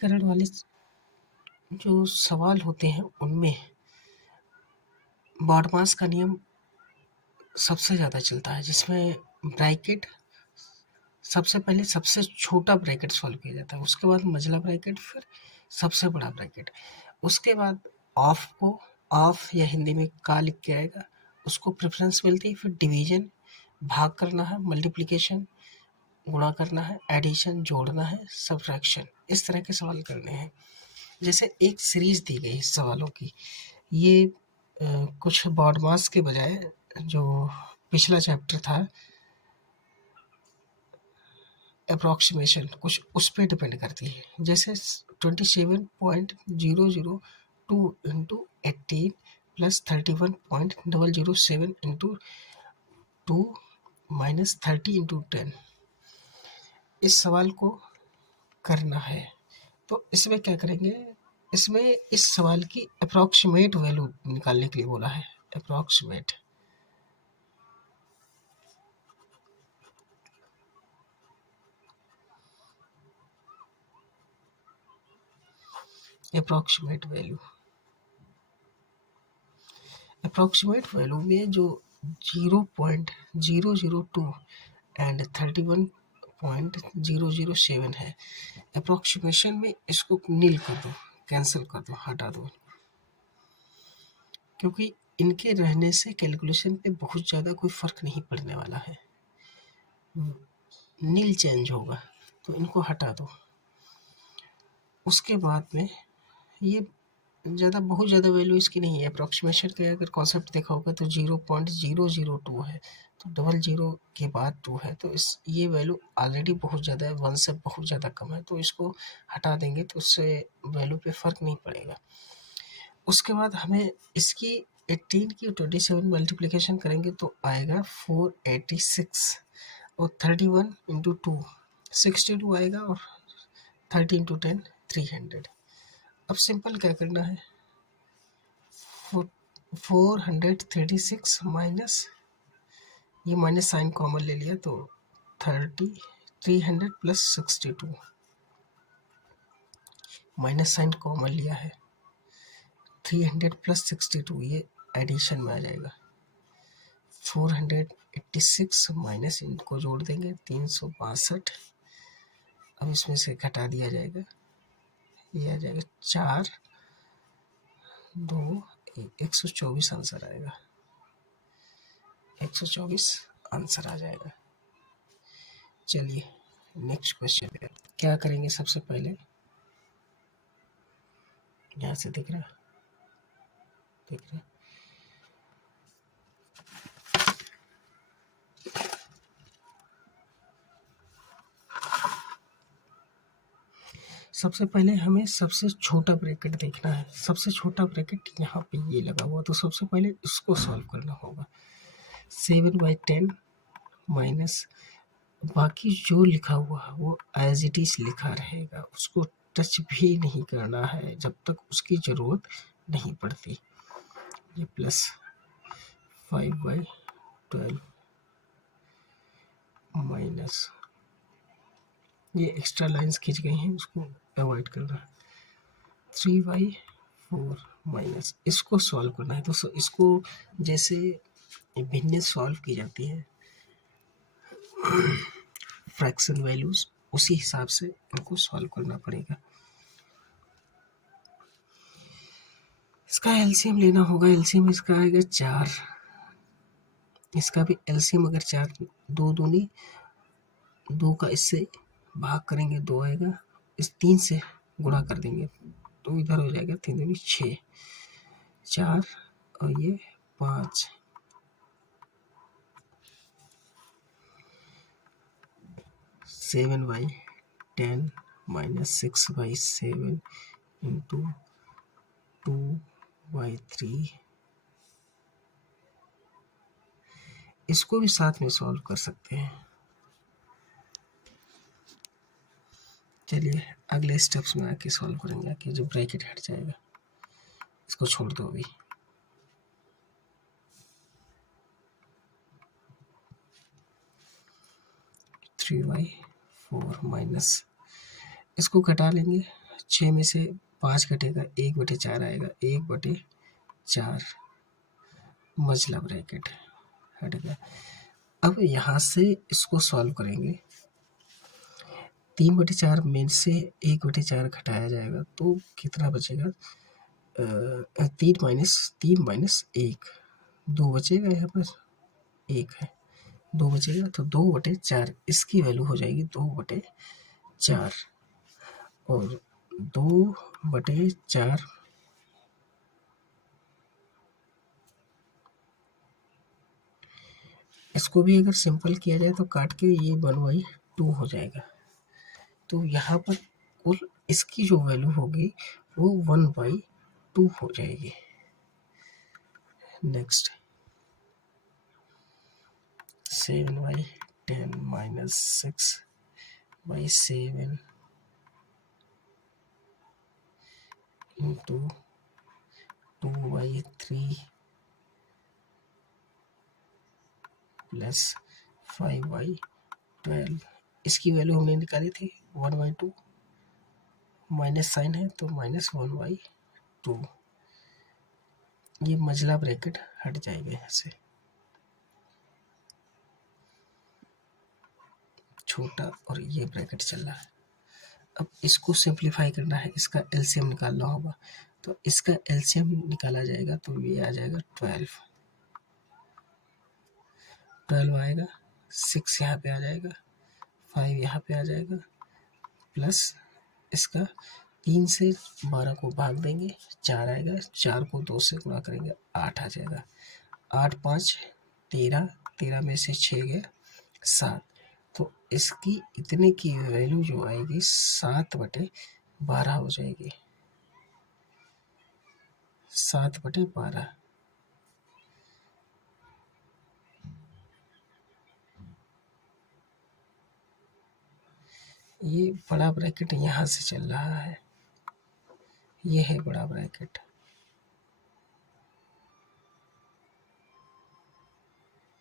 सरलीकरण वाले जो सवाल होते हैं उनमें बॉडमास का नियम सबसे ज़्यादा चलता है, जिसमें ब्रैकेट सबसे पहले सबसे छोटा ब्रैकेट सॉल्व किया जाता है, उसके बाद मझला ब्रैकेट, फिर सबसे बड़ा ब्रैकेट, उसके बाद ऑफ या हिंदी में का लिख के आएगा, उसको प्रेफरेंस मिलती है, फिर डिवीजन, भाग करना है, मल्टीप्लिकेशन, गुणा करना है, एडिशन, जोड़ना है, सब्ट्रैक्शन, इस तरह के सवाल करने हैं। जैसे एक सीरीज दी गई सवालों की, ये कुछ बॉडमास के बजाय जो पिछला चैप्टर था अप्रॉक्सीमेशन, कुछ उस पर डिपेंड करती है। जैसे 27.002 into 18 plus 31.007 into 2 minus 30 into 10, इस सवाल को करना है। तो इसमें क्या करेंगे, इसमें इस सवाल की अप्रॉक्सीमेट वैल्यू निकालने के लिए बोला है। अप्रॉक्सीमेट वैल्यू में जो 0.002 एंड 31.007 है, अप्रॉक्सीमेशन में इसको नील कर दो, कैंसिल कर दो, हटा दो, क्योंकि इनके रहने से कैलकुलेशन पे बहुत ज़्यादा कोई फ़र्क नहीं पड़ने वाला है, नील चेंज होगा, तो इनको हटा दो। उसके बाद में ये बहुत ज़्यादा वैल्यू इसकी नहीं है। अप्रॉक्सीमेशन का अगर कॉन्सेप्ट देखा होगा तो 0.002 है, तो डबल जीरो के बाद 2 है, तो ये वैल्यू ऑलरेडी बहुत ज़्यादा है, 1 से बहुत ज़्यादा कम है, तो इसको हटा देंगे तो उससे वैल्यू पे फ़र्क नहीं पड़ेगा। उसके बाद हमें इसकी 18 की 27 मल्टीप्लिकेशन करेंगे तो आएगा 486, और 31 इंटू 2 62 आएगा, और 30 इंटू 10 300। अब सिंपल क्या करना है, 436 माइनस, ये माइनस साइन कॉमन ले लिया तो 300 प्लस 62, माइनस साइन कॉमन लिया है, 300 प्लस 62 ये एडिशन में आ जाएगा। 486 माइनस, इनको जोड़ देंगे 362, अब इसमें से घटा दिया जाएगा, ये आ जाएगा 4 2 124 आंसर आएगा, 124 आंसर आ जाएगा। चलिए नेक्स्ट क्वेश्चन पे क्या करेंगे, सबसे पहले यहाँ से दिख रहा सबसे पहले हमें सबसे छोटा ब्रैकेट देखना है। सबसे छोटा ब्रैकेट यहाँ पे ये लगा हुआ, तो सबसे पहले इसको सॉल्व करना होगा। 7/10 माइनस, बाकी जो लिखा हुआ है वो एज इट इज लिखा रहेगा, उसको टच भी नहीं करना है जब तक उसकी ज़रूरत नहीं पड़ती। ये प्लस 5/12 माइनस, ये एक्स्ट्रा लाइंस खींच गई हैं, उसको अवॉइड करना है। 3/4 माइनस, इसको सॉल्व करना है। तो इसको जैसे भिन्न सॉल्व की जाती है फ्रैक्शन वैल्यूज, उसी हिसाब से इनको सॉल्व करना पड़ेगा। इसका एलसीएम लेना होगा, एलसीएम इसका आएगा 4, इसका भी एलसीएम अगर 4, 2 दूनी 2 का इससे भाग करेंगे 2 आएगा, इस 3 से गुणा कर देंगे तो इधर हो जाएगा 3 दूनी 6, 4 और ये 5, 7/10 माइनस 6/7 इंटू 2/3, इसको भी साथ में सॉल्व कर सकते हैं। चलिए अगले स्टेप्स में आके सॉल्व करेंगे, आके जो ब्रैकेट हट जाएगा इसको छोड़ दो अभी। थ्री बाई फोर माइनस, इसको घटा लेंगे 6 में से 5 घटेगा, 1/4 आएगा, 1/4 मझला ब्रैकेट हट गया। अब यहाँ से इसको सॉल्व करेंगे, 3/4 में से 1/4 घटाया जाएगा तो कितना बचेगा, 3 माइनस 1, 2 बचेगा, यहाँ पर 1 है, 2 बचेगा तो 2/4 इसकी वैल्यू हो जाएगी 2/4, और 2/4 इसको भी अगर सिंपल किया जाए तो काट के ये 1/2 हो जाएगा। तो यहाँ पर कुल इसकी जो वैल्यू होगी वो 1/2 हो जाएगी। नेक्स्ट 7/10 माइनस 6/7 इंटू 2/3 प्लस 5/12, इसकी वैल्यू हमने निकाली थी 1/2, माइनस साइन है तो -1/2, ये मझला ब्रैकेट हट जाएगा यहाँ से, छोटा, और ये ब्रैकेट चल रहा है। अब इसको सिंप्लीफाई करना है, इसका एलसीएम निकालना होगा, तो इसका एलसीएम निकाला जाएगा तो ये आ जाएगा 12 आएगा, 6 यहाँ पे आ जाएगा, 5 यहाँ पे आ जाएगा, प्लस इसका 3 से 12 को भाग देंगे, 4 आएगा, 4 को 2 से गुणा करेंगे, 8 आ जाएगा, 8 5 13, 13 में से 6 गया 7, तो इसकी इतने की वैल्यू जो आएगी 7/12 हो जाएगी, 7/12। ये बड़ा ब्रैकेट यहाँ से चल रहा है, ये है बड़ा ब्रैकेट,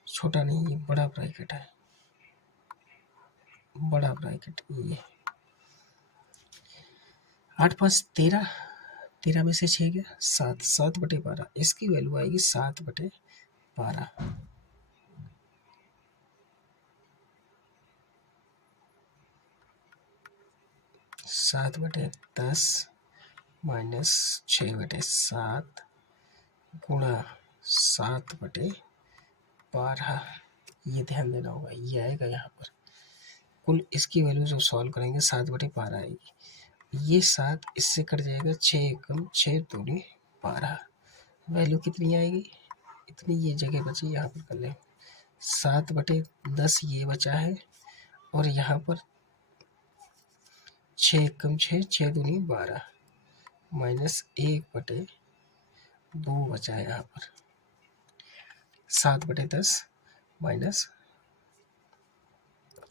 छोटा नहीं, ये बड़ा ब्रैकेट है, बड़ा ब्रैकेट ये 8 5 13, 13 में से 6 गया 7, 7/12, इसकी वैल्यू आएगी 7/12। 7/10 माइनस 6/7 गुणा 7/12, ये ध्यान देना होगा, ये आएगा यहाँ पर। कुल इसकी वैल्यू जो सॉल्व करेंगे 7/12 आएगी, ये 7 इससे कट जाएगा, 6 एकम 6 दूनी 12, वैल्यू कितनी आएगी, इतनी ये जगह बची, यहाँ पर कर लें, 7/10 ये बचा है, और यहाँ पर 6 एकम 6, 6 दूनी 12, माइनस 1/2 बचा है यहाँ पर, 7/10 माइनस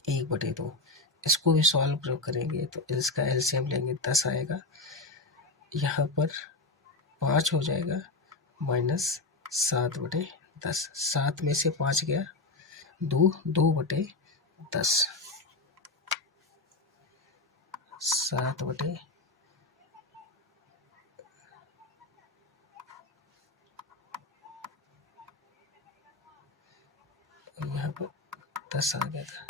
1/2, इसको भी सॉल्व करेंगे तो इसका एलसीएम लेंगे 10 आएगा, यहाँ पर 5 हो जाएगा, माइनस 7/10, 7 में से 5 गया 2, 2/10, 7/, यहाँ पर 10 आ गया था,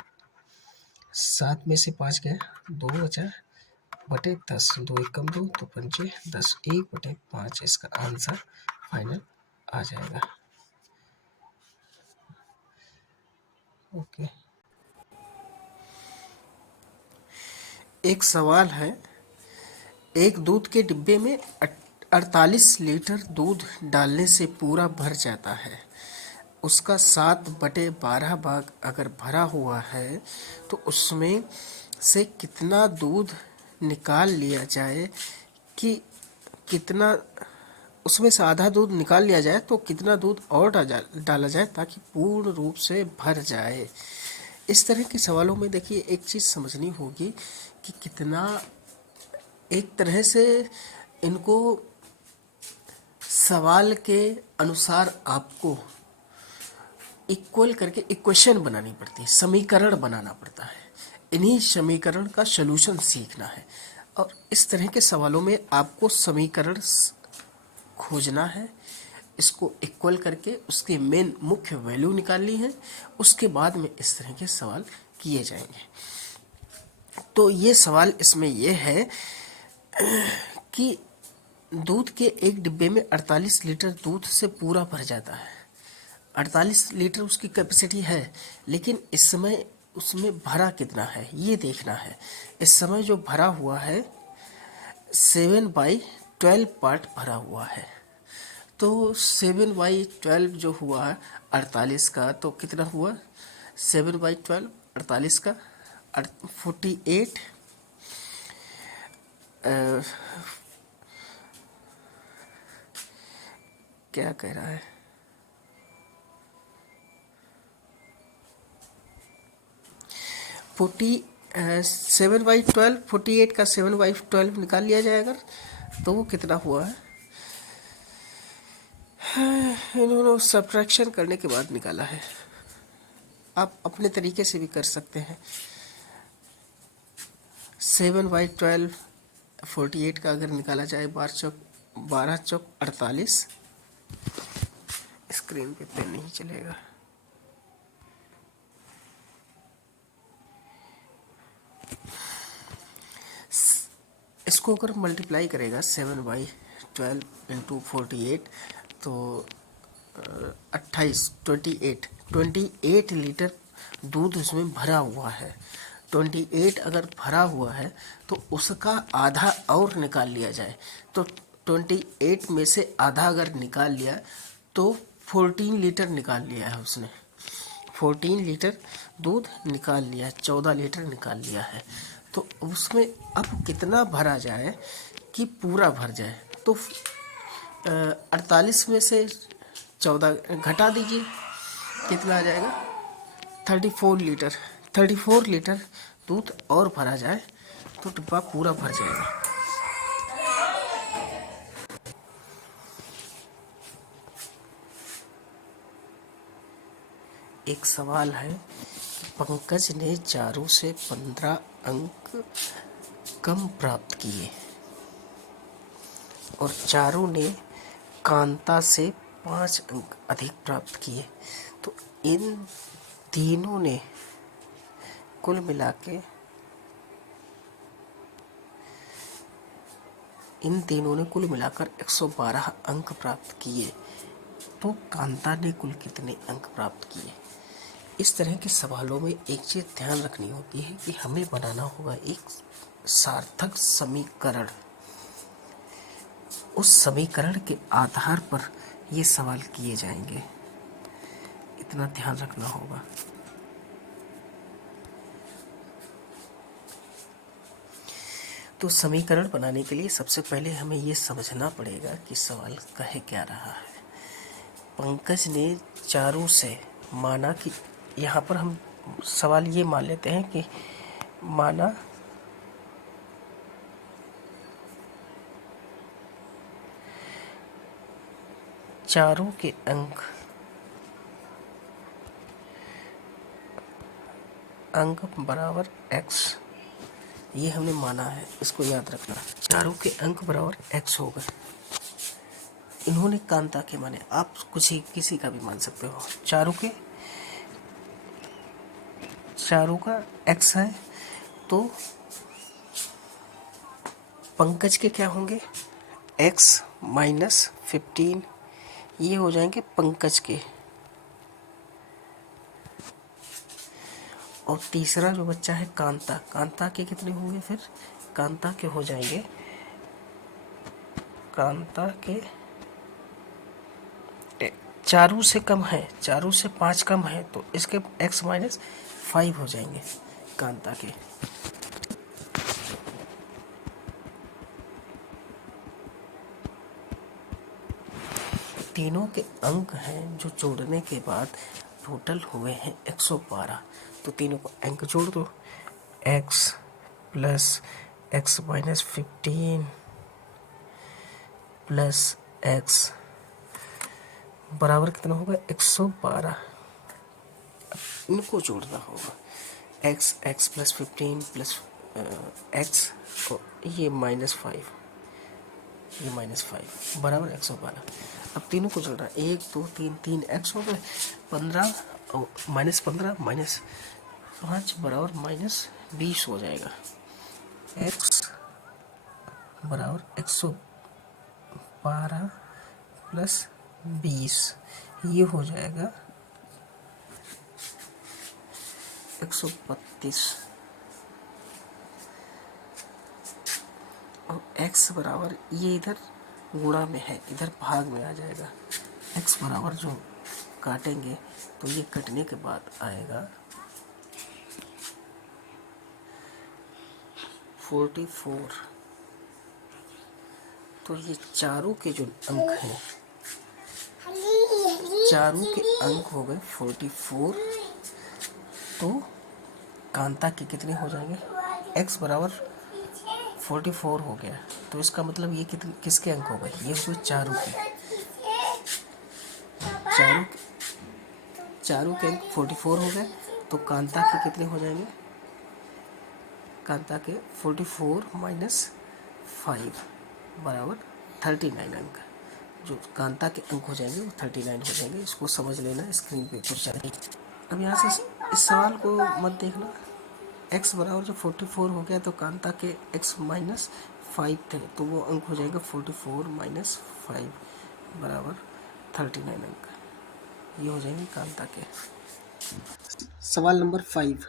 7 में से 5 गया 2 बचा बटे 10, 2 एकम 2 तो 5 10, 1/5 इसका आंसर फाइनल आ जाएगा। ओके, एक सवाल है, एक दूध के डिब्बे में 48 लीटर दूध डालने से पूरा भर जाता है, उसका 7/12 भाग अगर भरा हुआ है तो उसमें से कितना दूध निकाल लिया जाए, कि कितना, उसमें से आधा दूध निकाल लिया जाए तो कितना दूध और डाला जाए ताकि पूर्ण रूप से भर जाए। इस तरह के सवालों में देखिए एक चीज़ समझनी होगी कि कितना, एक तरह से इनको सवाल के अनुसार आपको इक्वल करके इक्वेशन बनानी पड़ती है, समीकरण बनाना पड़ता है, इन्हीं समीकरण का सलूशन सीखना है। और इस तरह के सवालों में आपको समीकरण खोजना है, इसको इक्वल करके उसके मेन मुख्य वैल्यू निकालनी है, उसके बाद में इस तरह के सवाल किए जाएंगे। तो ये सवाल इसमें ये है कि दूध के एक डिब्बे में 48 लीटर दूध से पूरा भर जाता है। 48 लीटर उसकी कैपेसिटी है, लेकिन इस समय उसमें भरा कितना है ये देखना है। इस समय जो भरा हुआ है 7/12 पार्ट भरा हुआ है। तो 7/12 जो हुआ है 48 का, तो कितना हुआ 7/12 48 का 48 क्या कह रहा है 7/12 48 का 7/12 निकाल लिया जाए अगर, तो वो कितना हुआ है, इन्होंने सब्ट्रैक्शन करने के बाद निकाला है। आप अपने तरीके से भी कर सकते हैं। 7/12 48 का अगर निकाला जाए 12 चौक 48, स्क्रीन पे पेन नहीं चलेगा, इसको अगर मल्टीप्लाई करेगा 7/12 इंटू 48 तो 28 लीटर दूध उसमें भरा हुआ है। 28 अगर भरा हुआ है तो उसका आधा और निकाल लिया जाए, तो 28 में से आधा अगर निकाल लिया तो 14 लीटर निकाल लिया है उसने। 14 लीटर दूध निकाल लिया, 14 लीटर निकाल लिया है। तो उसमें अब कितना भरा जाए कि पूरा भर जाए, तो 48 में से 14 घटा दीजिए, कितना आ जाएगा 34 लीटर। 34 लीटर दूध और भरा जाए तो डिब्बा पूरा भर जाएगा। एक सवाल है, पंकज ने चारों से 15 अंक कम प्राप्त किए और चारों ने कांता से 5 अंक अधिक प्राप्त किए। तो इन तीनों ने कुल मिला के इन तीनों ने कुल मिलाकर 112 अंक प्राप्त किए, तो कांता ने कुल कितने अंक प्राप्त किए। इस तरह के सवालों में एक चीज़ ध्यान रखनी होती है कि हमें बनाना होगा एक सार्थक समीकरण। उस समीकरण के आधार पर ये सवाल किए जाएंगे, इतना ध्यान रखना होगा। तो समीकरण बनाने के लिए सबसे पहले हमें ये समझना पड़ेगा कि सवाल कहे क्या रहा है। पंकज ने चारों से, माना कि यहाँ पर हम सवाल ये मान लेते हैं कि माना चारों के अंक बराबर x, ये हमने माना है, इसको याद रखना। चारों के अंक बराबर x हो गए। इन्होंने कांता के माने, आप कुछ ही किसी का भी मान सकते हो। चारों का x है, तो पंकज के क्या होंगे x माइनस 15, ये हो जाएंगे पंकज के। और तीसरा जो बच्चा है कांता के कितने होंगे, फिर कांता के हो जाएंगे, कांता के चारों से कम है, चारों से 5 कम है, तो इसके x माइनस 5 हो जाएंगे कांता के। तीनों के अंक हैं जो जोड़ने के बाद टोटल हुए हैं 112। तो तीनों को अंक जोड़ दो, x plus x minus 15 plus x बराबर कितना होगा 112। इनको जोड़ना होगा, x प्लस 15 प्लस x ये -5, ये -5 बराबर 112। अब तीनों को चल रहा है, 1 2 3, 3 x हो गए, 15 और -15 -5 बराबर -20 हो जाएगा। x बराबर 112 प्लस 20, ये हो जाएगा 132। और x बराबर, ये इधर गुणा में है, इधर भाग में आ जाएगा। x बराबर जो काटेंगे तो ये कटने के बाद आएगा 44। तो ये चारों के जो अंक हैं, चारों के अंक हो गए 44। तो कांता के कितने हो जाएंगे, x बराबर 44 हो गया। तो इसका मतलब ये कितने, किसके अंक हो गए, ये हो गए चारों के, चारों के अंक 44 हो गए। तो कांता के कितने हो जाएंगे, कांता के 44 - 5 बराबर 39 अंक। जो कांता के अंक हो जाएंगे वो 39 हो जाएंगे। इसको समझ लेना, स्क्रीन पे कुछ चलेगी। अब यहाँ से इस सवाल को मत देखना। x बराबर जो 44 हो गया तो कांता के x -5 थे, तो वो अंक हो जाएगा 44 - 5 बराबर 39 अंक। ये हो जाएंगे कांता के। सवाल नंबर 5,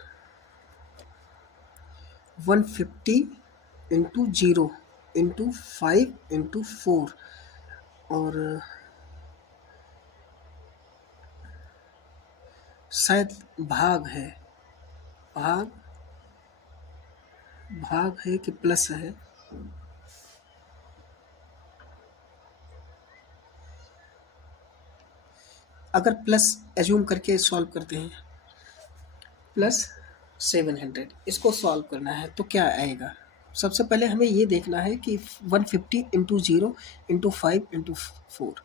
150 इंटू 0 इंटू 5 इंटू 4 और शायद भाग है, भाग है कि प्लस है। अगर प्लस एज्यूम करके सॉल्व करते हैं, +700 इसको सॉल्व करना है तो क्या आएगा। सबसे पहले हमें ये देखना है कि 150 इंटू 0 इंटू 5 इंटू 4,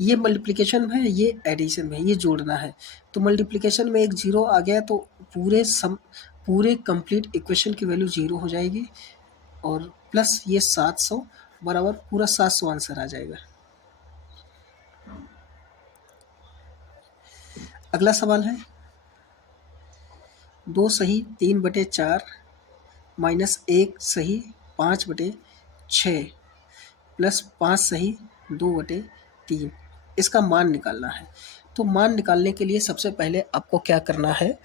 ये मल्टीप्लिकेशन में है, ये एडिशन में है, ये जोड़ना है। तो मल्टीप्लिकेशन में एक 0 आ गया तो पूरे कंप्लीट इक्वेशन की वैल्यू 0 हो जाएगी। और प्लस ये 700 बराबर पूरा 700 आंसर आ जाएगा। अगला सवाल है, 2 सही 3/4 -1 सही 5/6 प्लस 5 सही 2/3, इसका मान निकालना है। तो मान निकालने के लिए सबसे पहले आपको क्या करना है,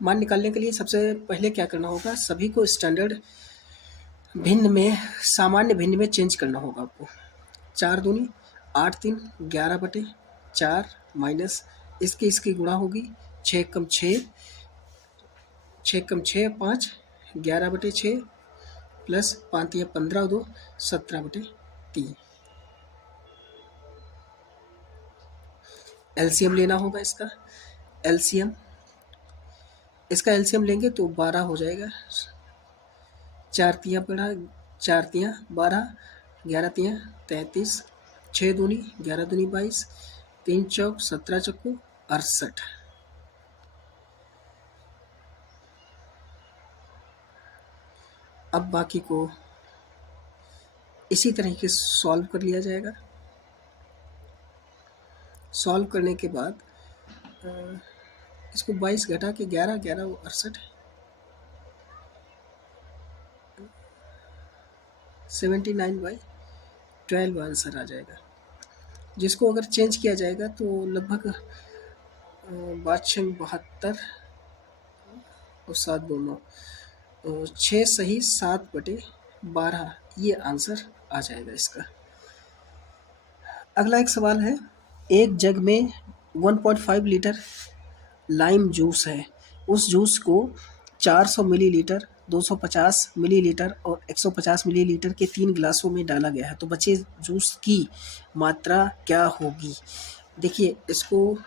मान निकालने के लिए सबसे पहले क्या करना होगा, सभी को स्टैंडर्ड भिन्न में, सामान्य भिन्न में चेंज करना होगा आपको। 4 दूनी 8 3 11/4 माइनस इसकी गुणा होगी 6 कम 6 5 11/6 प्लस 5 या 15 2 17/3। एलसीएम लेना होगा इसका। इसका एलसीएम लेंगे तो 12 हो जाएगा। 4 तियाँ 12, 11 तियाँ 33, 6 दूनी 11 दूनी 22, 3 चौक 17 चक्कू 68। अब बाकी को इसी तरीके से सॉल्व कर लिया जाएगा। सॉल्व करने के बाद इसको 22 घटा के 11 11 68, 79/12 आंसर आ जाएगा। जिसको अगर चेंज किया जाएगा तो लगभग 72 और 7 दोनों 6 सही 7/12, ये आंसर आ जाएगा इसका। अगला एक सवाल है, एक जग में 1.5 लीटर लाइम जूस है। उस जूस को 400 मिलीलीटर, 250 मिलीलीटर और 150 मिलीलीटर के 3 गिलासों में डाला गया है। तो बचे जूस की मात्रा क्या होगी। देखिए इसको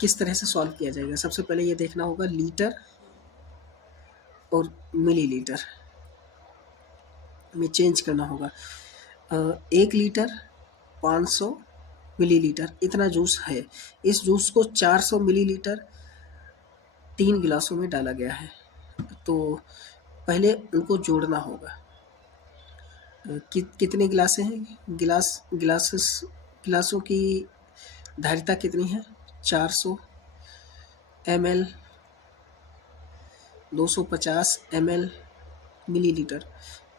किस तरह से सॉल्व किया जाएगा। सबसे पहले ये देखना होगा लीटर और मिलीलीटर। में चेंज करना होगा। 1 लीटर 500 मिलीलीटर इतना जूस है। इस जूस को 400 मिलीलीटर 3 गिलासों में डाला गया है। तो पहले उनको जोड़ना होगा। कितने गिलासें हैं? गिलासों की धारिता कितनी है? 400 ml, 250 ml मिलीलीटर,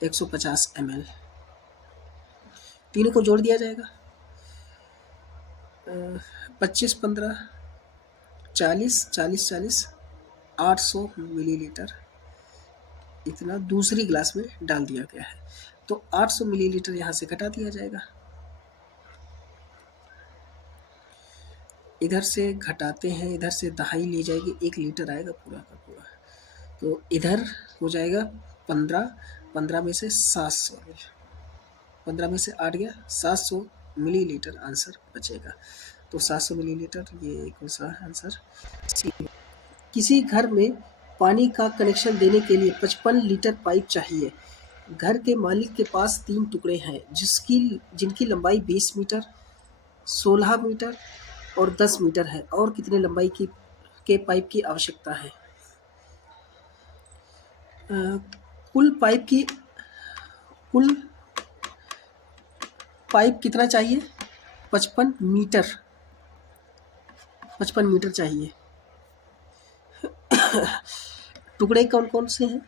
150 ml। तीनों को जोड़ दिया जाएगा। 25, 15, 40, 40, 40, 800 मिलीलीटर इतना दूसरी गिलास में डाल दिया गया है। तो 800 मिलीलीटर यहाँ से घटा दिया जाएगा। इधर से घटाते हैं, इधर से दहाई ली जाएगी, 1 लीटर आएगा पूरा का पूरा। तो इधर हो जाएगा 15, 15 में से 700, 15 में से 8 गया, 700 मिलीलीटर आंसर बचेगा। तो 700 मिलीलीटर ये कौन सा आंसर? किसी घर में पानी का कनेक्शन देने के लिए 55 लीटर पाइप चाहिए। घर के मालिक के पास 3 टुकड़े हैं जिनकी लंबाई 20 मीटर, 16 मीटर और 10 मीटर है, और कितने लंबाई के पाइप की आवश्यकता है? कुल पाइप कितना चाहिए? 55 मीटर चाहिए। टुकड़े कौन कौन से हैं?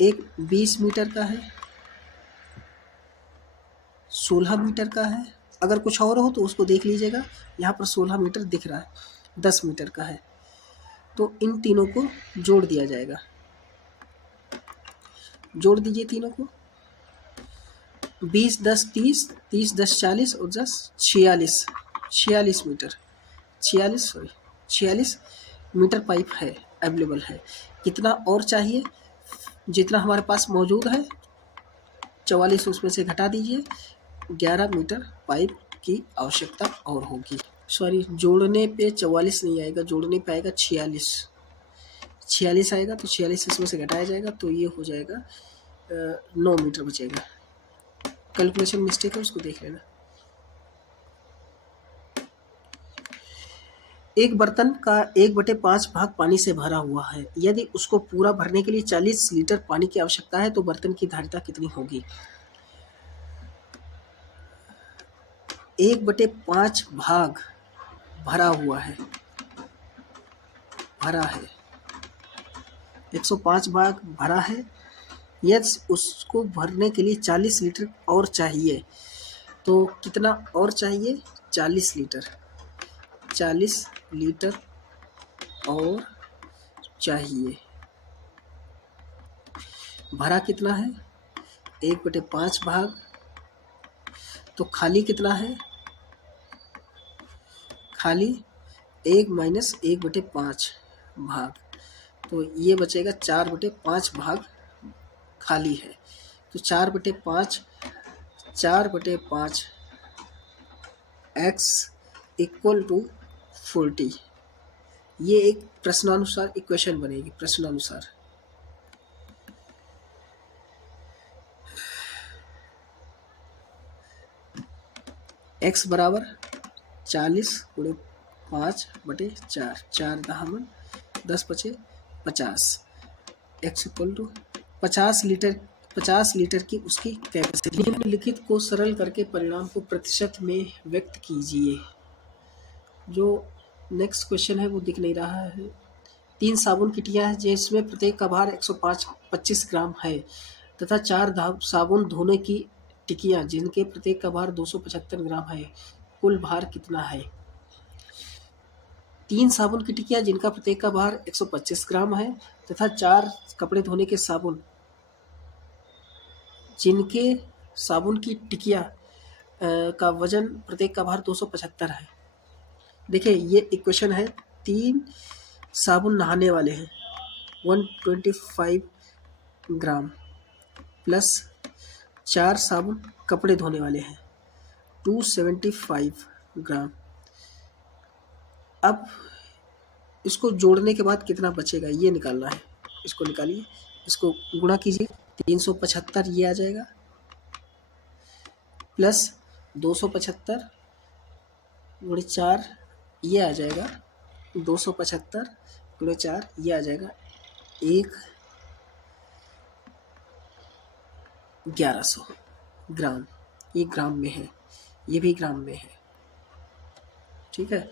एक 20 मीटर का है, 16 मीटर का है, अगर कुछ और हो तो उसको देख लीजिएगा। यहाँ पर 16 मीटर दिख रहा है, 10 मीटर का है। तो इन तीनों को जोड़ दिया जाएगा। जोड़ दीजिए तीनों को। 20, 10, 30, 30, 10, 40 और 10, 46 मीटर, 46 मीटर पाइप है, अवेलेबल है। कितना और चाहिए? जितना हमारे पास मौजूद है 44 उसमें से घटा दीजिए, 11 मीटर पाइप की आवश्यकता और होगी। सॉरी, जोड़ने पे 44 नहीं आएगा, जोड़ने पे आएगा 46 आएगा। तो 46 इसमें से घटाया जाएगा तो ये हो जाएगा 9 मीटर बचेगा। कैलकुलेशन मिस्टेक है, उसको देख लेना। एक बर्तन का 1/5 भाग पानी से भरा हुआ है। यदि उसको पूरा भरने के लिए 40 लीटर पानी की आवश्यकता है तो बर्तन की धारिता कितनी होगी? 1/5 भाग भरा हुआ है, 105 भाग भरा है। यदि उसको भरने के लिए 40 लीटर और चाहिए तो कितना और चाहिए? 40 लीटर और चाहिए। भरा कितना है? 1/5 भाग। तो खाली कितना है? खाली 1 - 1/5 भाग। तो ये बचेगा 4/5 भाग खाली है। तो 4/5 x = 40। ये एक प्रश्नानुसार इक्वेशन बनेगी, प्रश्नानुसार। x बराबर 40 × 5/4, 4 × 10 = 50। x = 50 लीटर की उसकी कैपेसिटी। निम्नलिखित को सरल करके परिणाम को प्रतिशत में व्यक्त कीजिए। जो नेक्स्ट क्वेश्चन है वो दिख नहीं रहा है। 3 साबुन किटियाँ हैं जिसमें प्रत्येक का भार 125 ग्राम है तथा 4 साबुन धोने की टिकियाँ जिनके प्रत्येक का भार 275 ग्राम है। कुल भार कितना है? 3 साबुन की टिकियाँ जिनका प्रत्येक का भार 125 ग्राम है तथा 4 कपड़े धोने के साबुन जिनके साबुन की टिकिया का वजन प्रत्येक का भार 275 है। देखिए ये इक्वेशन है। 3 साबुन नहाने वाले हैं 125 ग्राम प्लस 4 साबुन कपड़े धोने वाले हैं 275 ग्राम। अब इसको जोड़ने के बाद कितना बचेगा ये निकालना है। इसको निकालिए, इसको गुणा कीजिए। 375 ये आ जाएगा, प्लस 275 गुणे 4 ये आ जाएगा, 275 गुणे 4 ये आ जाएगा 1100 ग्राम। ये ग्राम में है, ये भी ग्राम में है। ठीक है,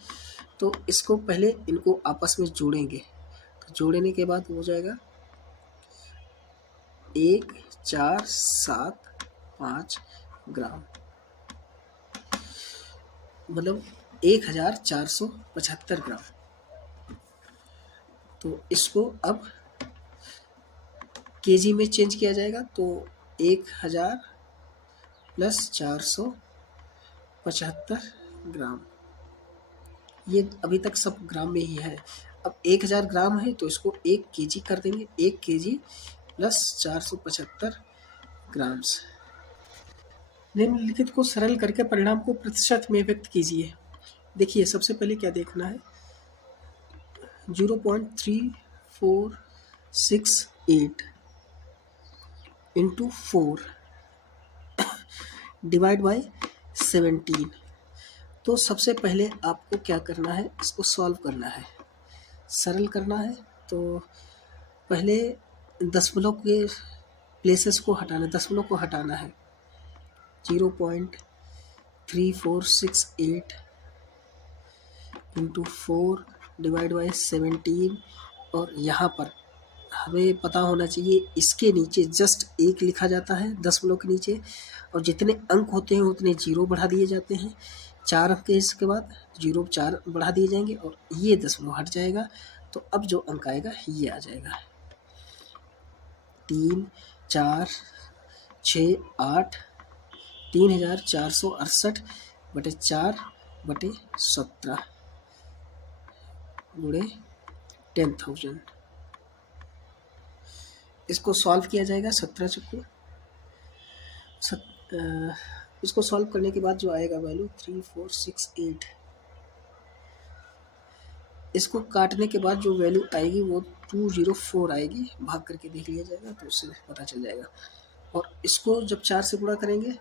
तो इसको पहले इनको आपस में जोड़ेंगे, तो जोड़ने के बाद हो जाएगा 1475 ग्राम, मतलब 1475 ग्राम। तो इसको अब केजी में चेंज किया जाएगा, तो 1000 प्लस 475 ग्राम, ये अभी तक सब ग्राम में ही है। अब 1000 ग्राम है तो इसको 1 केजी कर देंगे, 1 केजी प्लस 475 ग्राम्स। निम्नलिखित को सरल करके परिणाम को प्रतिशत में व्यक्त कीजिए। देखिए सबसे पहले क्या देखना है, 0.3468 इंटू 4 डिवाइड बाई 17। तो सबसे पहले आपको क्या करना है, इसको सॉल्व करना है, सरल करना है। तो पहले दशमलव के प्लेसेस को हटाना, दशमलव को हटाना है। 0.3468 इंटू 4 डिवाइड बाई 17, और यहाँ पर हमें पता होना चाहिए इसके नीचे जस्ट 1 लिखा जाता है दशमलव के नीचे, और जितने अंक होते हैं उतने 0 बढ़ा दिए जाते हैं। 4 अंक के इसके बाद 0 4 बढ़ा दिए जाएंगे और ये दशमलव हट जाएगा। तो अब जो अंक आएगा ये आ जाएगा 3 4 6 8 3468/4 गुणे 10,000। इसको सॉल्व किया जाएगा 17 चक्कू। इसको सॉल्व करने के बाद जो आएगा वैल्यू 3468, इसको काटने के बाद जो वैल्यू आएगी वो 204 आएगी। भाग करके देख लिया जाएगा तो उससे पता चल जाएगा। और इसको जब 4 से गुणा करेंगे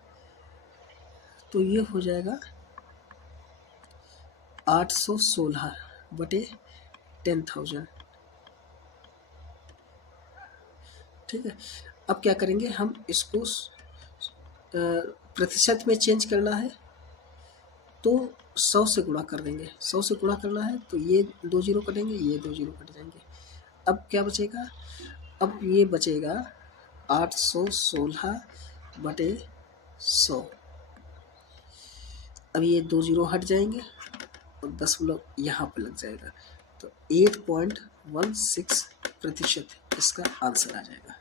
तो ये हो जाएगा 816/10,000। ठीक है, अब क्या करेंगे, हम इसको प्रतिशत में चेंज करना है तो 100 से गुणा कर देंगे। 100 से गुणा करना है तो ये 2 जीरो कटेंगे, ये 2 जीरो कट जाएंगे। अब क्या बचेगा, अब ये बचेगा 816/100। अब ये 2 जीरो हट जाएंगे और दशमलव यहाँ पर लग जाएगा, तो 8.16% इसका आंसर आ जाएगा।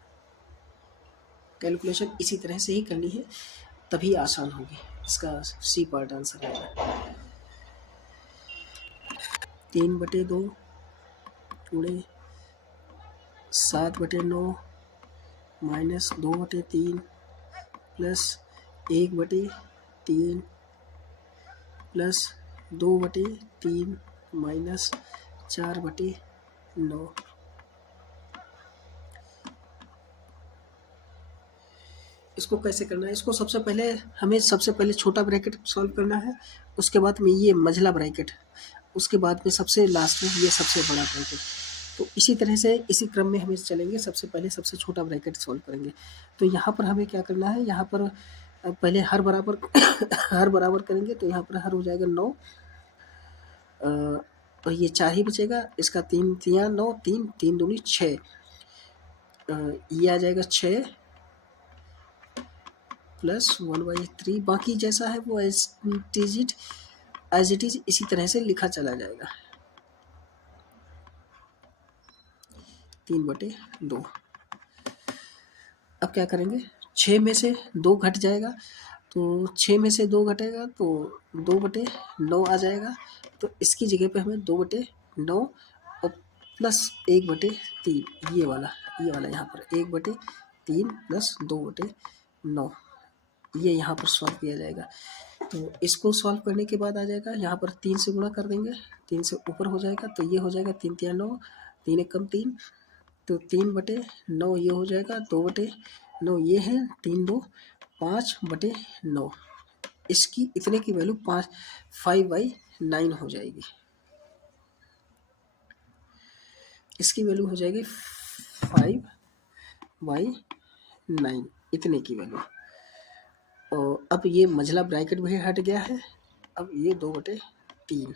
कैलकुलेशन इसी तरह से ही करनी है, तभी आसान होगी। इसका सी पार्ट आंसर आएगा 3/2 गुणे 7/9 माइनस 2/3 प्लस 1/3 प्लस 2/3 माइनस 4/9। इसको कैसे करना है, इसको सबसे पहले छोटा ब्रैकेट सॉल्व करना है, उसके बाद में ये मझला ब्रैकेट, उसके बाद में सबसे लास्ट में ये सबसे बड़ा ब्रैकेट। तो इसी तरह से इसी क्रम में हमें चलेंगे। सबसे पहले सबसे छोटा ब्रैकेट सॉल्व करेंगे। तो यहाँ पर हमें क्या करना है, यहाँ पर पहले हर बराबर हर बराबर करेंगे, तो यहाँ पर हर हो जाएगा 9 और ये 4 ही बचेगा। इसका 3 3 9 3 3 दूनी 6, ये आ जाएगा 6 प्लस 1/3। बाकी जैसा है वो एज इट इज इसी तरह से लिखा चला जाएगा 3/2। अब क्या करेंगे, 6 में से 2 घट जाएगा, तो 6 में से 2 घटेगा तो 2/9 आ जाएगा। तो इसकी जगह पे हमें 2/9 और प्लस 1/3, ये वाला यहाँ पर 1/3 प्लस 2/9, ये यहाँ पर सॉल्व किया जाएगा। तो इसको सॉल्व करने के बाद आ जाएगा, यहाँ पर 3 से गुणा कर देंगे, 3 से ऊपर हो जाएगा, तो ये हो जाएगा 3 3 9, 3 1 कम 3, तो 3/9 ये हो जाएगा, 2/9 9 ये है 3×2 5/9। इसकी इतने की वैल्यू 5/9 हो जाएगी। इसकी वैल्यू हो जाएगी 5/9 इतने की वैल्यू। और अब ये मझला ब्रैकेट भी हट गया है। अब ये 2/3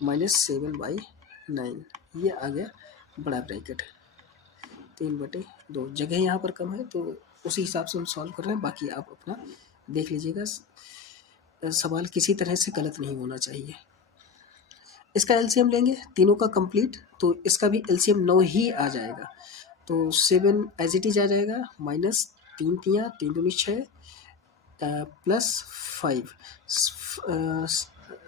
-7/9 ये आ गया बड़ा ब्रैकेट। 3/2 जगह यहाँ पर कम है तो उसी हिसाब से हम सॉल्व कर रहे हैं। बाकी आप अपना देख लीजिएगा, सवाल किसी तरह से गलत नहीं होना चाहिए। इसका एलसीएम लेंगे तीनों का कंप्लीट, तो इसका भी एलसीएम 9 ही आ जाएगा। तो 7 एज इट इज आ जाएगा, -3 तियाँ 3 दूनी 6 +5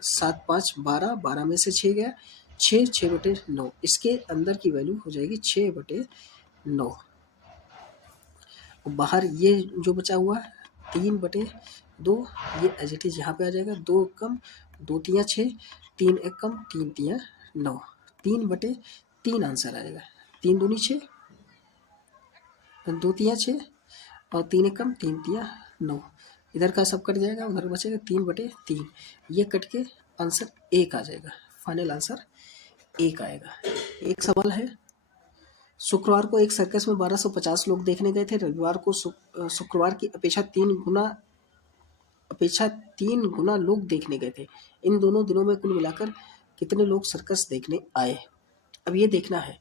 7 5 12 12 में से 6 गया 6 6/9। इसके अंदर की वैल्यू हो जाएगी 6/9। बाहर ये जो बचा हुआ है 3/2 ये एज इट इज यहाँ पे आ जाएगा। 2 कम 2 तियाँ 6 3 एक कम 3 तियाँ 9 3/3 आंसर आएगा। 3 दूनी 6 2 तियाँ 6 और 3 एक कम 3 तियाँ 9। इधर का सब कट जाएगा, उधर बचेगा 3/3। ये कट के आंसर 1 आ जाएगा। फाइनल आंसर 1 आएगा। एक सवाल है, शुक्रवार को एक सर्कस में 1250 लोग देखने गए थे। रविवार को शुक्रवार की अपेक्षा 3 गुना लोग देखने गए थे। इन दोनों दिनों में कुल मिलाकर कितने लोग सर्कस देखने आए? अब ये देखना है,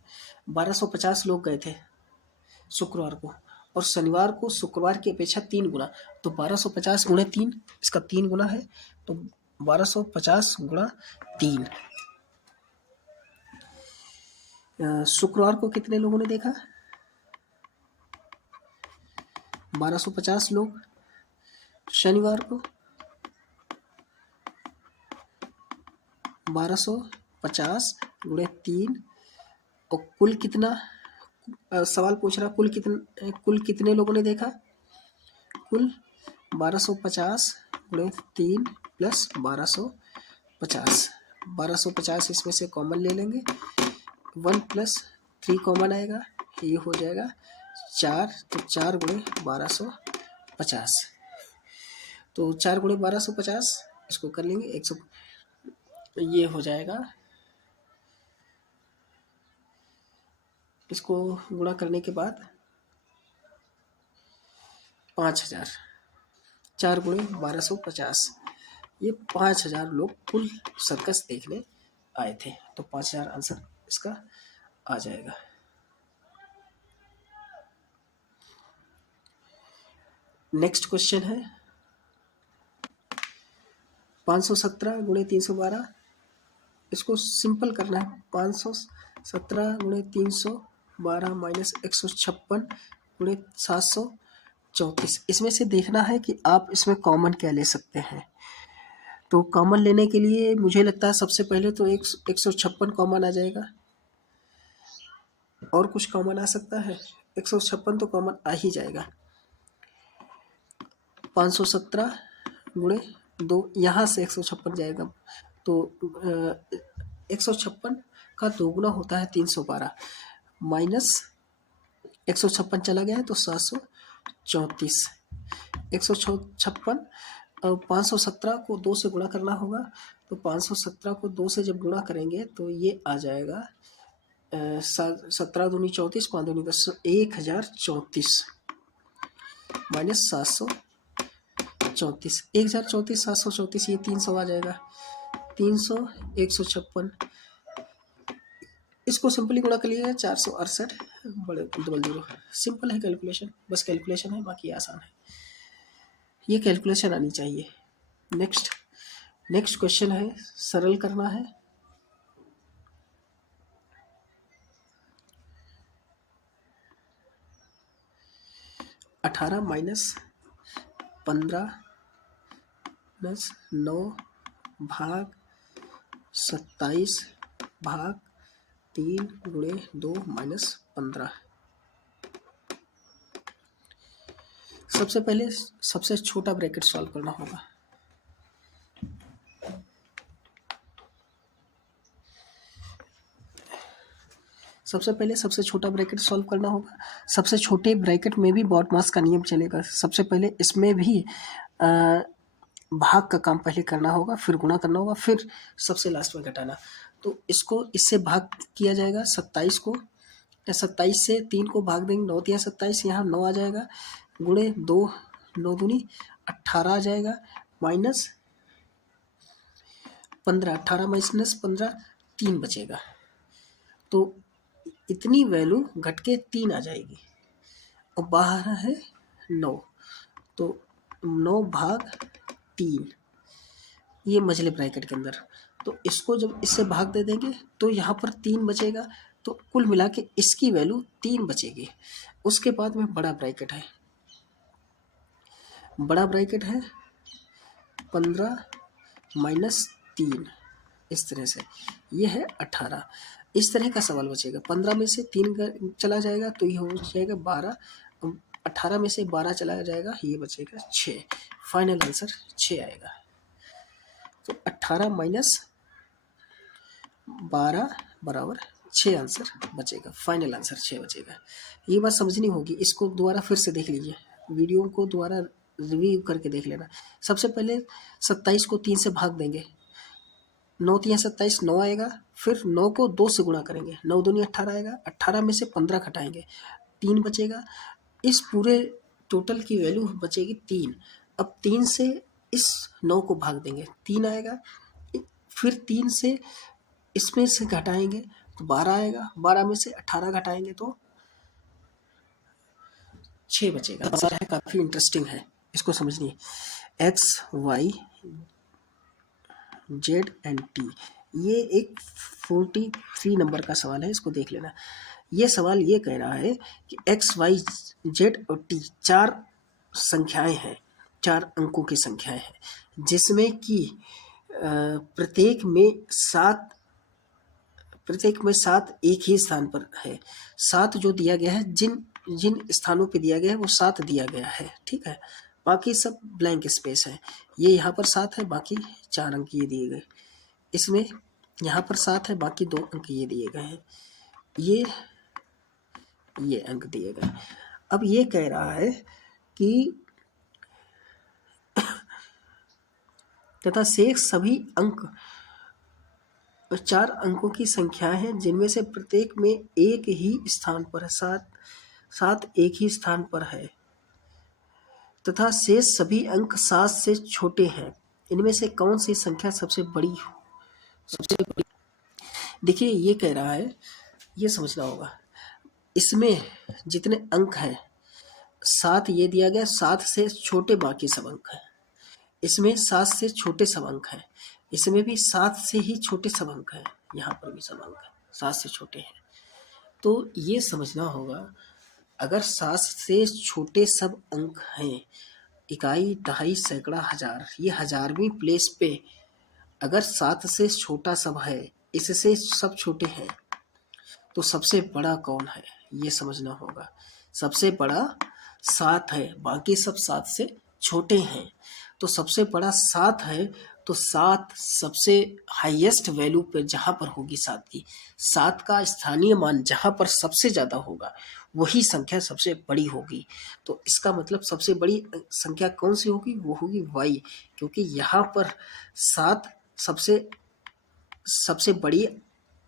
1250 लोग गए थे शुक्रवार को, और शनिवार को शुक्रवार की अपेक्षा 3 गुना, तो 1250 गुणे 3, इसका 3 गुना है, तो 1250 गुणा 3। शुक्रवार को कितने लोगों ने देखा? 1250 लोग। शनिवार को 1250 गुणे 3, और कुल कितना सवाल पूछ रहा, कुल कितने लोगों ने देखा? कुल 1250 गुणे 3 प्लस 1250। 1250 इसमें से कॉमन ले लेंगे, 1 + 3 कॉमन आएगा, ये हो जाएगा 4, तो 4 गुणे 1250। तो 4 गुणे 1250 इसको कर लेंगे 100, ये हो जाएगा, इसको गुणा करने के बाद 5000। 4 गुणे 1250, ये 5000 लोग कुल सर्कस देखने आए थे। तो 5000 आंसर इसका आ जाएगा। नेक्स्ट क्वेश्चन है 517 गुणे 312। इसको सिंपल करना है। 517 गुणे 312 माइनस 156 गुणे 734। इसमें से देखना है कि आप इसमें कॉमन क्या ले सकते हैं। तो कॉमन लेने के लिए मुझे लगता है सबसे पहले तो 156 कॉमन आ जाएगा, और कुछ कॉमन आ सकता है? 156 तो कॉमन आ ही जाएगा। 517 गुणे 2, यहाँ से 156 जाएगा, तो 156 का 2 गुना होता है 312, माइनस 156 चला गया है तो 734। 156 और 517 को 2 से गुणा करना होगा, तो 517 को 2 से जब गुणा करेंगे तो ये आ जाएगा 17 दूनी 34, 5 दूनी 10, 1034 माइनस 734। 1034 734, ये 300 आ जाएगा। 300 156, इसको सिंपली गुणा कर लिएगा 468 बड़े डबल 0। सिंपल है कैलकुलेशन, बस कैलकुलेशन है, बाकी आसान है। ये कैलकुलेशन आनी चाहिए। नेक्स्ट क्वेश्चन है, सरल करना है। -18 -15 + 9 भाग 27 भाग 3 गुणे 2 - 15। सबसे पहले सबसे छोटा ब्रैकेट सॉल्व करना होगा। सबसे पहले सबसे छोटा ब्रैकेट सॉल्व करना होगा। सबसे छोटे ब्रैकेट में भी बॉड मास का नियम चलेगा। सबसे पहले इसमें भी भाग का काम पहले करना होगा, फिर गुणा करना होगा, फिर सबसे लास्ट में घटाना। तो इसको इससे भाग किया जाएगा 27 को, 27 से 3 को भाग देंगे, 9 तिया 27, यहाँ 9 आ जाएगा, गुणे 2, 9 दूनी 18 आ जाएगा, माइनस 15, 18 माइनस 15, 3 बचेगा। तो इतनी वैल्यू घट के 3 आ जाएगी और बाहर है 9, तो 9 भाग 3 ये मझले ब्रैकेट के अंदर। तो इसको जब इससे भाग दे देंगे तो यहाँ पर 3 बचेगा, तो कुल मिला के इसकी वैल्यू 3 बचेगी। उसके बाद में बड़ा ब्रैकेट है, बड़ा ब्रैकेट है 15 माइनस 3, इस तरह से ये है 18। इस तरह का सवाल बचेगा। 15 में से 3 चला जाएगा तो ये हो जाएगा 12, 18 में से 12 चला जाएगा, ये बचेगा 6। फाइनल आंसर 6 आएगा। तो 18 माइनस 12 बराबर 6 आंसर बचेगा। फाइनल आंसर 6 बचेगा। ये बात समझनी होगी। इसको दोबारा फिर से देख लीजिए, वीडियो को दोबारा रिव्यू करके देख लेना। सबसे पहले 27 को 3 से भाग देंगे, 9 तिया 27, 9 आएगा, फिर 9 को 2 से गुणा करेंगे, 9 दूनी 18 आएगा, 18 में से 15 घटाएंगे, 3 बचेगा। इस पूरे टोटल की वैल्यू बचेगी 3। अब 3 से इस 9 को भाग देंगे, 3 आएगा, फिर 3 से इसमें से घटाएंगे तो 12 आएगा, 12 में से 18 घटाएंगे तो 6 बचेगा। आंसर है, काफ़ी इंटरेस्टिंग है, इसको समझिए। X Y Z and T, ये एक 43 नंबर का सवाल है, इसको देख लेना। ये सवाल ये कह रहा है कि एक्स वाई जेड और टी 4 संख्याएं हैं, 4 अंकों की संख्याएं हैं, जिसमें कि प्रत्येक में 7 एक ही स्थान पर है। 7 जो दिया गया है, जिन जिन स्थानों पे दिया गया है वो 7 दिया गया है, ठीक है। बाकी सब ब्लैंक स्पेस है। ये यहाँ पर 7 है, बाकी 4 अंक ये दिए गए। इसमें यहाँ पर 7 है, बाकी 2 अंक ये दिए गए हैं, ये अंक दिए गए। अब ये कह रहा है कि तथा शेष सभी अंक 4 अंकों की संख्या है, जिनमें से प्रत्येक में एक ही स्थान पर है, 7 एक ही स्थान पर है, तथा शेष सभी अंक 7 से छोटे हैं। इनमें से कौन सी संख्या सबसे बड़ी देखिए ये कह रहा है, ये समझना होगा। इसमें जितने अंक हैं 7 ये दिया गया, 7 से छोटे बाकी सब अंक हैं। इसमें 7 से छोटे सब अंक हैं, इसमें भी 7 से ही छोटे सब अंक हैं, यहाँ पर भी सब अंक हैं 7 से छोटे हैं। तो ये समझना होगा, अगर 7 से छोटे सब अंक हैं, इकाई, दहाई, सैकड़ा, हजार, ये हजारवीं प्लेस पे अगर 7 से छोटा सब है, इससे सब छोटे हैं, तो सबसे बड़ा कौन है ये समझना होगा। सबसे बड़ा 7 है, बाकी सब 7 से छोटे हैं, तो सबसे बड़ा 7 है, तो 7 सबसे हाईएस्ट वैल्यू पर जहाँ पर होगी 7 की, 7 का स्थानीय मान जहाँ पर सबसे ज़्यादा होगा वही संख्या सबसे बड़ी होगी। तो इसका मतलब सबसे बड़ी संख्या कौन सी होगी, वो होगी y, क्योंकि यहाँ पर 7 सबसे बड़ी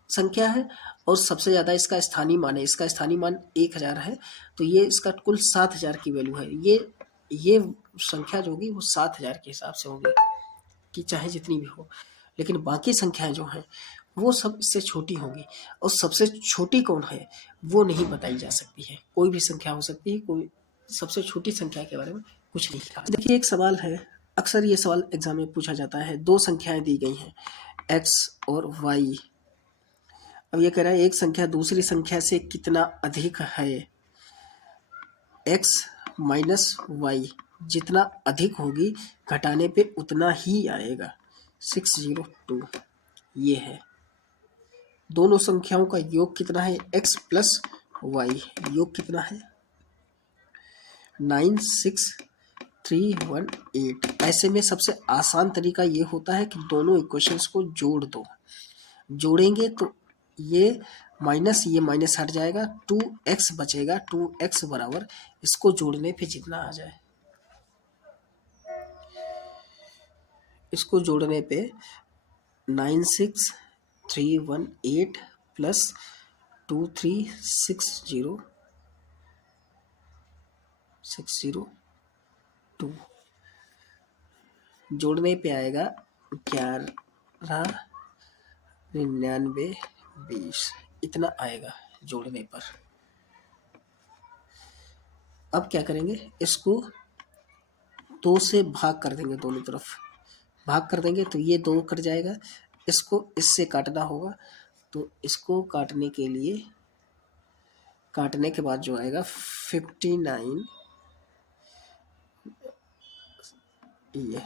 संख्या है और सबसे ज़्यादा इसका स्थानीय मान है। इसका स्थानीय मान 1000 है, तो ये इसका कुल 7000 की वैल्यू है। ये संख्या जो होगी वो 7000 के हिसाब से होगी, कि चाहे जितनी भी हो, लेकिन बाकी संख्याएं जो हैं वो सब इससे छोटी होंगी। और सबसे छोटी कौन है वो नहीं बताई जा सकती है, कोई भी संख्या हो सकती है, कोई सबसे छोटी संख्या के बारे में कुछ नहीं कहा। देखिए एक सवाल है, अक्सर ये सवाल एग्जाम में पूछा जाता है। 2 संख्याएं दी गई हैं x और y। अब ये कह रहा है एक संख्या दूसरी संख्या से कितना अधिक है, x माइनस वाई, जितना अधिक होगी घटाने पे उतना ही आएगा, 602। ये है, दोनों संख्याओं का योग कितना है, x प्लस वाई, योग कितना है 96318। ऐसे में सबसे आसान तरीका ये होता है कि दोनों इक्वेशंस को जोड़ दो। जोड़ेंगे तो ये माइनस ये माइनस हट जाएगा, 2x बचेगा, 2x बराबर इसको जोड़ने पे जितना आ जाए, इसको जोड़ने पे 96318 प्लस 2360602 जोड़ने पे आएगा 119920, इतना आएगा जोड़ने पर। अब क्या करेंगे, इसको 2 से भाग कर देंगे, दोनों तरफ भाग कर देंगे तो ये 2 कट जाएगा, इसको इससे काटना होगा, तो इसको काटने के लिए, काटने के बाद जो आएगा 59, ये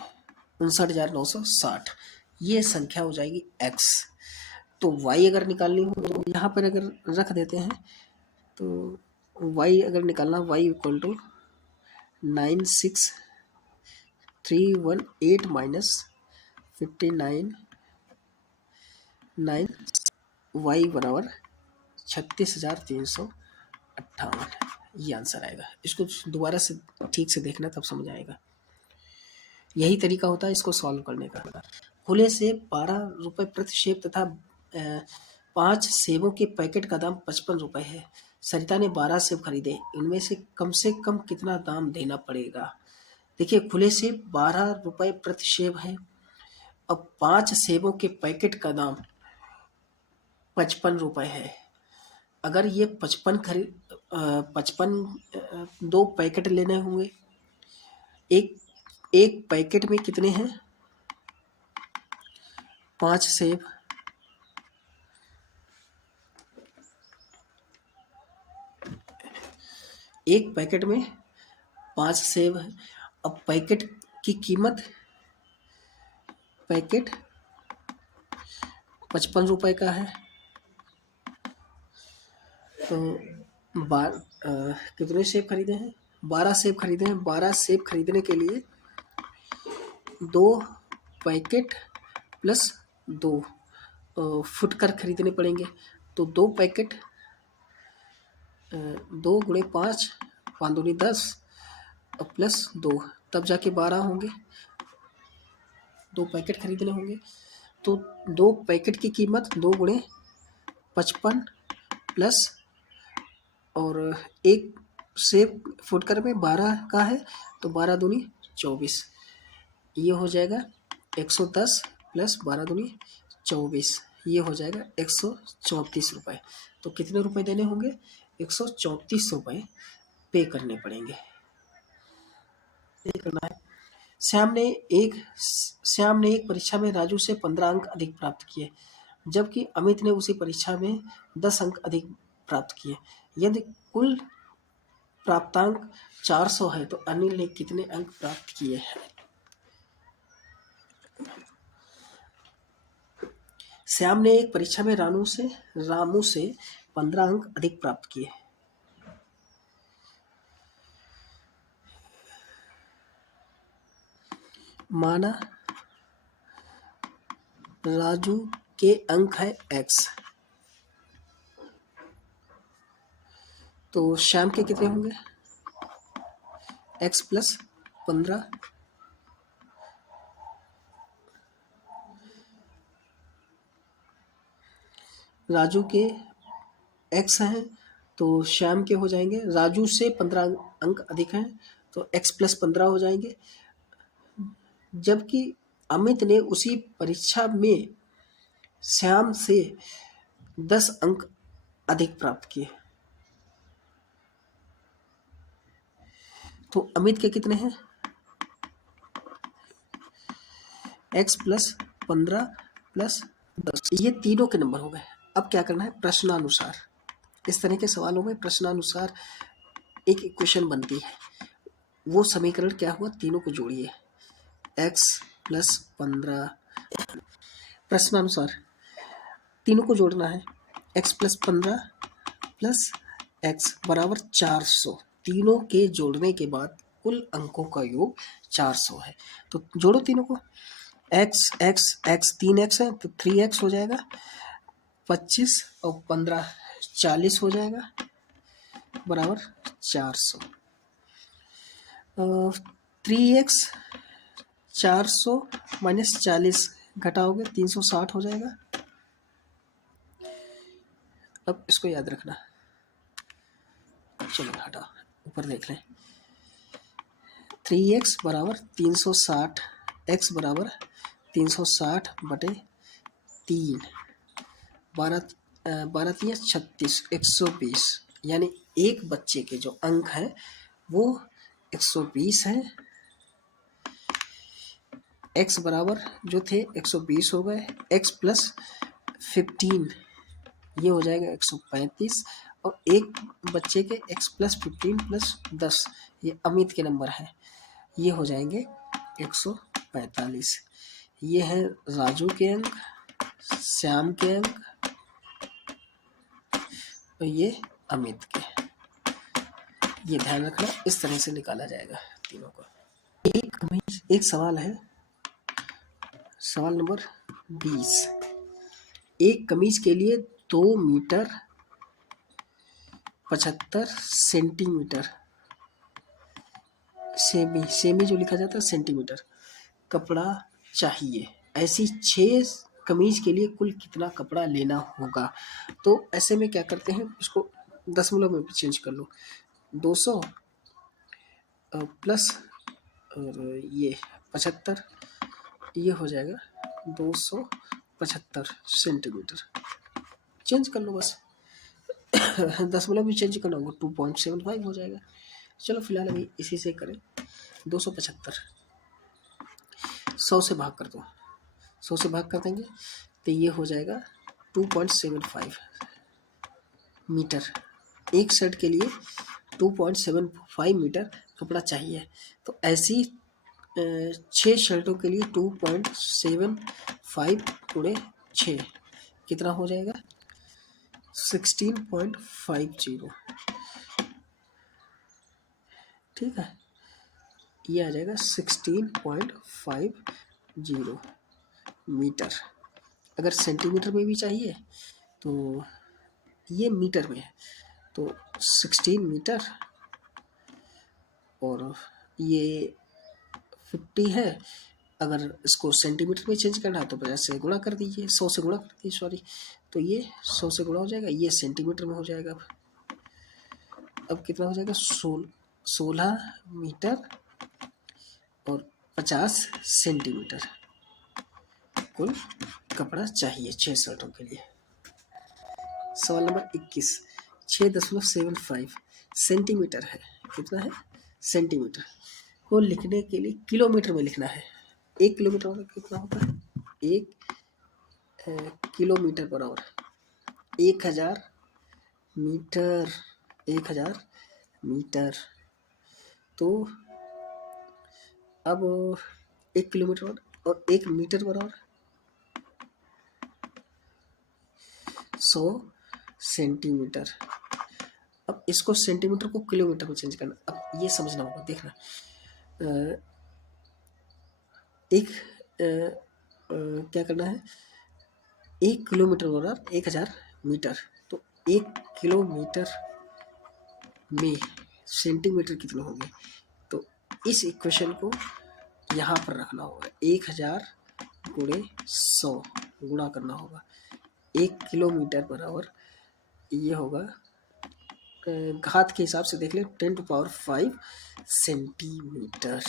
59,960, ये संख्या हो जाएगी x। तो y अगर निकालनी हो तो यहाँ पर अगर रख देते हैं, तो y अगर निकालना, y equal to 96318 minus 59 y बराबर 36,358, ये आंसर आएगा। इसको दोबारा से ठीक से देखना, तब समझ आएगा। यही तरीका होता है इसको सॉल्व करने का। खुले सेब 12 रुपये प्रति सेब तथा 5 सेबों के पैकेट का दाम 55 रुपये है। सरिता ने 12 सेब खरीदे, इनमें से कम कितना दाम देना पड़ेगा। देखिए, खुले सेब 12 रुपये प्रति सेब है, अब 5 सेबों के पैकेट का दाम 55 रुपये है। अगर ये 55 2 पैकेट लेने होंगे, एक पैकेट में कितने हैं, 5 सेब, एक पैकेट में 5 सेब है। अब पैकेट की कीमत, पैकेट 55 रुपये का है, तो कितने सेब खरीदे हैं, 12 सेब खरीदे हैं। 12 सेब खरीदने के लिए 2 पैकेट प्लस 2 फुटकर खरीदने पड़ेंगे, तो 2 पैकेट 2 गुणे 5, 5 दूनी 10 प्लस 2, तब जाके 12 होंगे। 2 पैकेट खरीदने होंगे, तो 2 पैकेट की कीमत 2 गुणे 55 प्लस, और एक सेब फुटकर में 12 का है, तो 12 दूनी 24, ये हो जाएगा 110 प्लस 12 दूनी 24, ये हो जाएगा 134 रुपये। तो कितने रुपए देने होंगे, 134 रुपये पे करने पड़ेंगे। ये करना है। श्याम ने एक परीक्षा में राजू से 15 अंक अधिक प्राप्त किए, जबकि अमित ने उसी परीक्षा में 10 अंक अधिक प्राप्त किए। यदि कुल प्राप्तांक 400 है, तो अनिल ने कितने अंक प्राप्त किए हैं। श्याम ने एक परीक्षा में रामू से 15 अंक अधिक प्राप्त किए। माना राजू के अंक है x, तो श्याम के कितने होंगे, x प्लस 15, राजू के x हैं तो श्याम के हो जाएंगे, राजू से 15 अंक अधिक हैं तो x प्लस 15 हो जाएंगे, जबकि अमित ने उसी परीक्षा में श्याम से 10 अंक अधिक प्राप्त किए, तो अमित के कितने हैं, x प्लस 15 प्लस 10, ये तीनों के नंबर हो गए। अब क्या करना है, प्रश्नानुसार। इस तरह के सवालों में प्रश्नानुसार एक इक्वेशन बनती है, वो समीकरण क्या हुआ, तीनों को जोड़िए, x प्लस 15, प्रश्नानुसार तीनों को जोड़ना है, x प्लस 15 प्लस x बराबर 400, तीनों के जोड़ने के बाद कुल अंकों का योग 400 है। तो जोड़ो तीनों को, x 3x है तो 3x हो जाएगा, 25 और 15 40 हो जाएगा, बराबर 400। 3x 400 माइनस 40 घटाओगे 360 हो जाएगा। अब इसको याद रखना, चलो हटा ऊपर देख लें। 3x बराबर 360, x बराबर 360 बटे 3, 12 3 36, 120, यानी एक बच्चे के जो अंक है वो 120 है। x बराबर जो थे 120 हो गए, x प्लस 15 ये हो जाएगा 135, और एक बच्चे के x प्लस 15 प्लस 10 ये अमित के नंबर है, ये हो जाएंगे 145। ये है राजू के अंक, श्याम के अंक और ये अमित के। ये ध्यान रखना, इस तरह से निकाला जाएगा तीनों को। एक सवाल है, सवाल नंबर 20। एक कमीज के लिए 2 मीटर 75 सेंटीमीटर, सेमी जो लिखा जाता है सेंटीमीटर, कपड़ा चाहिए। ऐसी 6 कमीज के लिए कुल कितना कपड़ा लेना होगा? तो ऐसे में क्या करते हैं, इसको दशमलव में चेंज कर लो। 200 प्लस और ये 75, ये हो जाएगा 275 सेंटीमीटर। चेंज कर लो बस, दशमलव भी चेंज करना होगा, 2.75 हो जाएगा। चलो फिलहाल अभी इसी से करें। 275 100 से भाग कर दो, 100 से भाग कर देंगे तो ये हो जाएगा 2.75 मीटर। एक शर्ट के लिए 2.75 मीटर कपड़ा चाहिए। तो ऐसी 6 शर्टों के लिए 2.75 गुणे 6 कितना हो जाएगा? 16.50। ठीक है, ये आ जाएगा 16.50 मीटर। अगर सेंटीमीटर में भी चाहिए तो ये मीटर में है, तो 16 मीटर और ये 50 है। अगर इसको सेंटीमीटर में चेंज करना है तो 50 से गुणा कर दीजिए, 100 से गुणा कर दीजिए, सॉरी। तो ये 100 से गुणा हो जाएगा, ये सेंटीमीटर में हो जाएगा। अब कितना हो जाएगा? 16 मीटर और 50 सेंटीमीटर कुल कपड़ा चाहिए 6 शर्टों के लिए। सवाल नंबर 21। 6.75 सेंटीमीटर है, कितना है? सेंटीमीटर को लिखने के लिए किलोमीटर में लिखना है। 1 किलोमीटर मतलब कितना होता है? 1 किलोमीटर बराबर 1000 मीटर, 1000 मीटर। तो अब 1 किलोमीटर और 1 मीटर बराबर 100 सेंटीमीटर। अब इसको सेंटीमीटर को किलोमीटर में चेंज करना। अब ये समझना होगा, देखना। क्या करना है? 1 किलोमीटर बराबर 1000 मीटर। तो 1 किलोमीटर में सेंटीमीटर कितने होंगे? तो इस इक्वेशन को यहाँ पर रखना होगा। 1000 गुणे 100 गुणा करना होगा। 1 किलोमीटर बराबर ये होगा, घात के हिसाब से देख ले, 10⁵ सेंटीमीटर।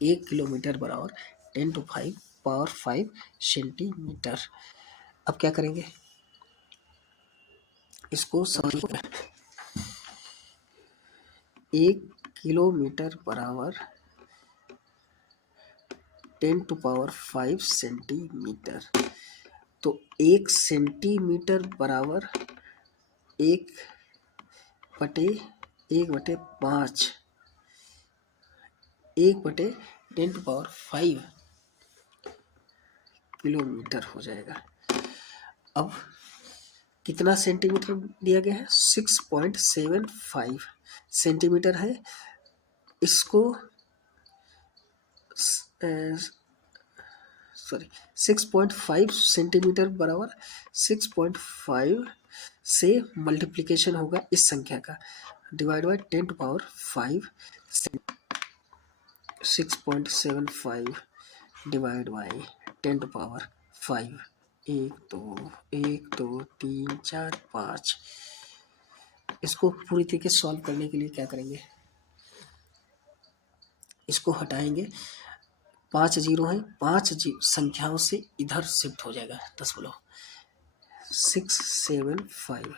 1 किलोमीटर बराबर 10⁵ सेंटीमीटर। अब क्या करेंगे? इसको सॉल्व कर। 1 किलोमीटर बराबर 10⁵ सेंटीमीटर। तो 1 सेंटीमीटर बराबर 1/5 1/10⁵ किलोमीटर हो जाएगा। अब कितना सेंटीमीटर दिया गया है? 6.75 सेंटीमीटर है। इसको सॉरी 6.5 सेंटीमीटर बराबर 6.5 से मल्टीप्लिकेशन होगा इस संख्या का, डिवाइड बाय 10⁵ 6.75 डिवाइड बाय 10⁵ 1 2 3 4 5। इसको पूरी तरीके से सॉल्व करने के लिए क्या करेंगे, इसको हटाएंगे, 5 जीरो है, 5 संख्याओं से इधर शिफ्ट हो जाएगा 10.675।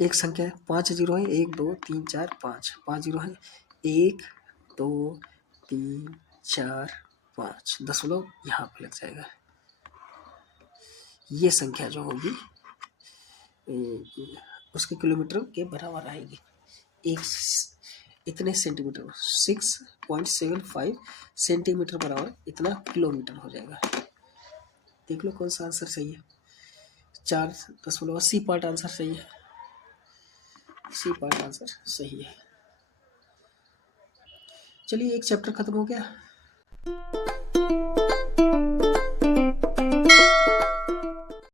एक संख्या है, 5 जीरो है, 1 2 3 4 5, 5 जीरो है, 1 2 3 4 5, 10 यहाँ पे लग जाएगा। ये संख्या जो होगी उसके किलोमीटर के बराबर आएगी। एक इतने सेंटीमीटर 6.75 सेंटीमीटर बराबर इतना किलोमीटर हो जाएगा। देख लो कौन सा आंसर सही है। 4 सी पार्ट आंसर सही है, सी पार्ट आंसर सही है। चलिए एक चैप्टर खत्म हो गया।